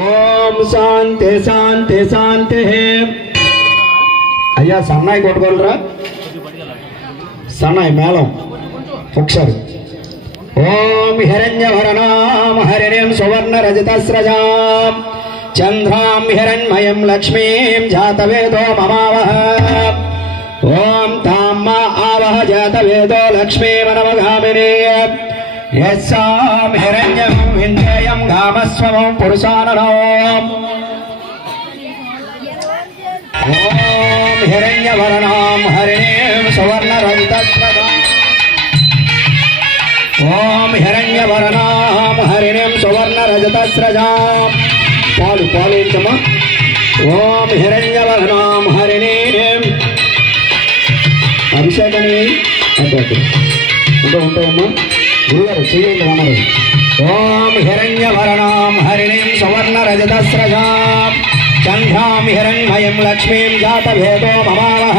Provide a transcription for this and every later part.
ఓం శాంతి శాంతి శాంతి. అయ్యా సన్నాయి కొట్టుకోలరా, సన్నాయి మేళం ఒకసారి. ఓం హిరణ్యవర్ణాం హరిణీం సువర్ణ రజతస్రజాం చంద్రాం హిరణ్మయం లక్ష్మీం జాతవేదో మమావహ. ఓం తామ్మ ఆవహ జాతవేదో లక్ష్మీమనవగామినీ. యస్సాం హిరణ్యం విందేయం గామస్వమం పురుషాననోం. ఓం హిరణ్యవర్ణాం హరిణీం సువర్ణ రజతస్రజాం. ఓం హిరణ్యవర్ణాం హరిణీం సువర్ణ రజతస్రజాం. పాలు పాలించమా. ఓం హిరణ్యవర్ణాం హరిణీం అభిషేకని అంటే ఉంటాయమ్మా గురుగారు చేయండి రామరాజు. ఓం హిరణ్యవర్ణాం హరిణీం సువర్ణ రజతస్రజాం చంద్రాం హిరణ్మయం లక్ష్మీం జాతవేదో మమావహ.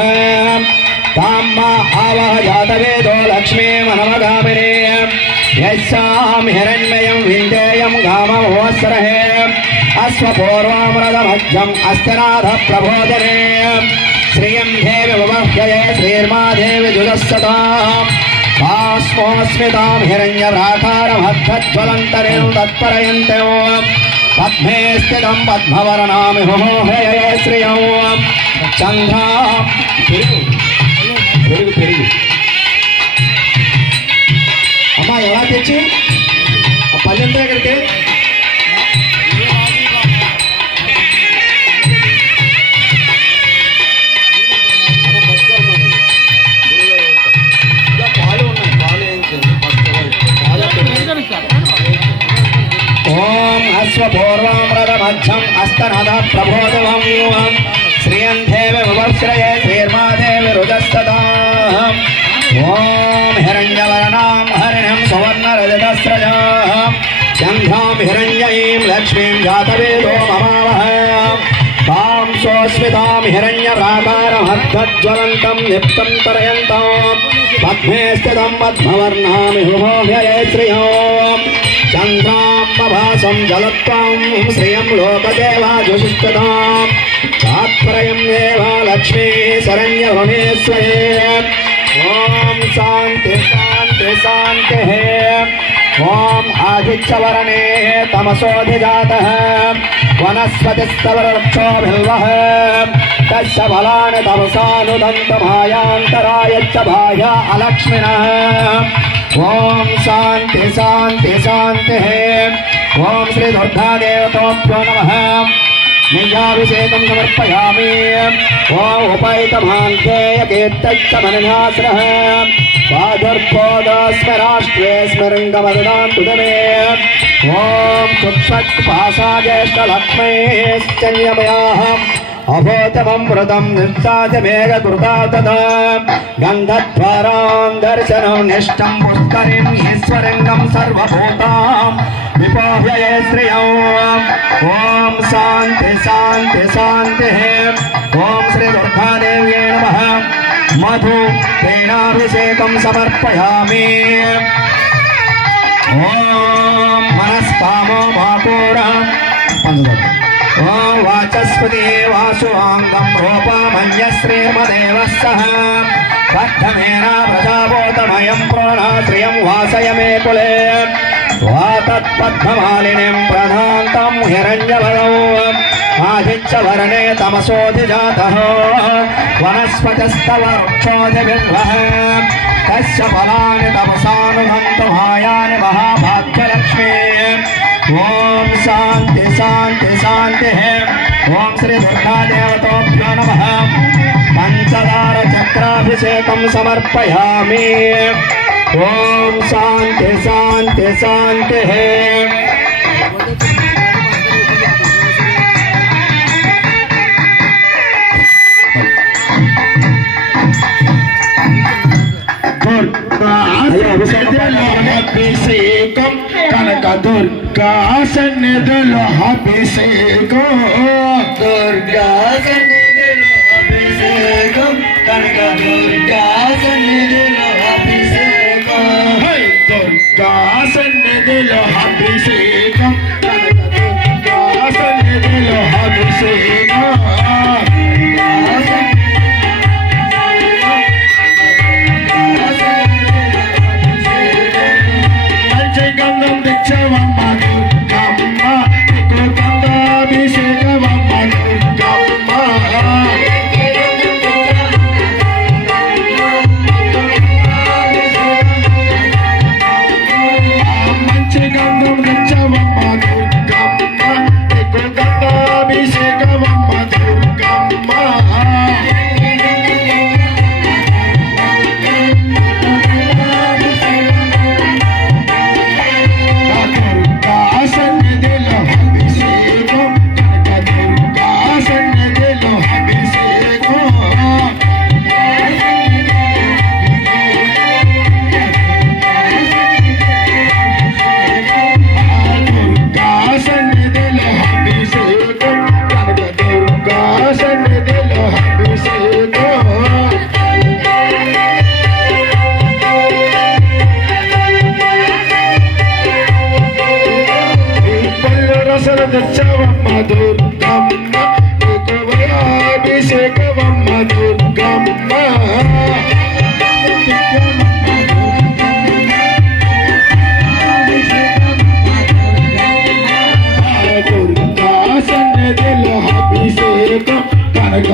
తామ్మ ఆవహ జాతవేదో లక్ష్మీమనవగామినీ. యస్సాం హిరణ్మయం విందేయం గామవోస్రహే. అశ్వపూర్వామృతమధ్యం అస్తనాథ ప్రబోధనే. శ్రియం దేవి వమహ్యయే శ్రీర్మాదేవి జుగస్సతాం. భాస్మోస్మితాం హిరణ్యవ్రాకారమధ్వజ్వలంతరేం తత్పరయంతే. పద్మే స్థితం పద్మవర్ణామి హోహయే శ్రియం. చంద్రా పెరుగు పెరుగు అమ్మా ఎలా తెచ్చి పల్లెంతో ఎక్కడికి. ఓం అశ్వపూర్వామృతమధ్యం అస్తనద ప్రబోధవం. శ్రియంధేవి వివర్శ్రయే శ్రీర్మాదేవి రుజస్తదాం. ఓం హిరణ్యవర్ణాం హరిణీం సువర్ణ రజతస్రజాం చంద్రాం హిరణ్యయీం లక్ష్మీం జాతవేదో మమావహ. తాం సోస్మితాం హిరణ్యవ్రాకారమధ్వజ్వలంతం నిప్తం తరయంతం. పద్మే స్థితం పద్మవర్ణామి హుమోహయే శ్రియం. చంద్రాంబభాసం జలత్వం శ్రియం లోకదేవాజుషిష్టతాం. తాత్పరయం దేవ లక్ష్మీ శరణ్యవమేశ్వరే. ఓం శాంతి శాంతి శాంతి. ఓం ఆదిత్యవర్ణే తమసోధిజాతః వనస్పతిస్తవృక్షో బిల్వః. తస్య ఫలాని తమసానుదంతమాయాంతరాయచ్చ బాహ్య అలక్ష్మినః. ఓం శాంతి శాంతి శాంతి. ఓం శ్రీ దుర్గాదేవతాభ్యో నమః. నిజాభిషేకం సమర్పయామి. ఓం ఉపైతమాంతేయకీర్తమనయాశ్రః. పాదుర్బోధస్మరాష్ట్రే స్మరంగమదదాంతు మే. ఓం చుక్షత్పాసాజ్యేష్ఠలక్ష్మేశ్చన్యమయాహం. అభూతమం వృతం నిర్సాజమేఘకృతా తదా. గంధద్వారాం దర్శనం నిష్టం పుష్కరిం ఈశ్వరంగం సర్వభూతాం విపోహ్యయే శ్రియం. ఓం శాంతి శాంతి శాంతి. ఓం శ్రీ దుర్గాదేవ్యై నమః. మధు తేనాభిషేకం సమర్పయామి. ఓం మనస్తామో మాపూరం పంచదం. ఓం వాచస్పతి వాసువాంగం రూపమన్యశ్రీమదేవः సహ. బద్ధమేన ప్రజాపోతమయం ప్రోణాశ్రియం వాసయ మే కులే. వాతత్పద్మమాలినిం ప్రధాంతం హిరణ్యవరం. ఆదిత్యవర్ణే తమసోధిజాతః వనస్పతిస్తవ వృక్షోధిబిల్వః. తస్య ఫలాని తమసానుదంతమాయాని మహాభాగ్యలక్ష్మీ. ఓం శాంతి శాంతి శాంతి. ఓం శ్రీ దుర్గాదేవతాభ్యో నమః. పంచదార చక్రాభిషేకం సమర్పయామి. ఓం శాంతి శాంతి శాంతి. అభిషేకం కనక దుర్గా సన్నిధిలో అభిషేకం. దుర్గా సన్నిధిలో అభిషేకం కనక దుర్గా సన్నిధిలో అభిషేకం. దుర్గా సన్నిధిలో అభిషేకం కనక దుర్గా తెచ్చవమ్మ దుర్గమ్మ అభిషేకవమ్మ దుర్గమ్మ దుర్గా సన్నిధిలో అభిషేకం కనక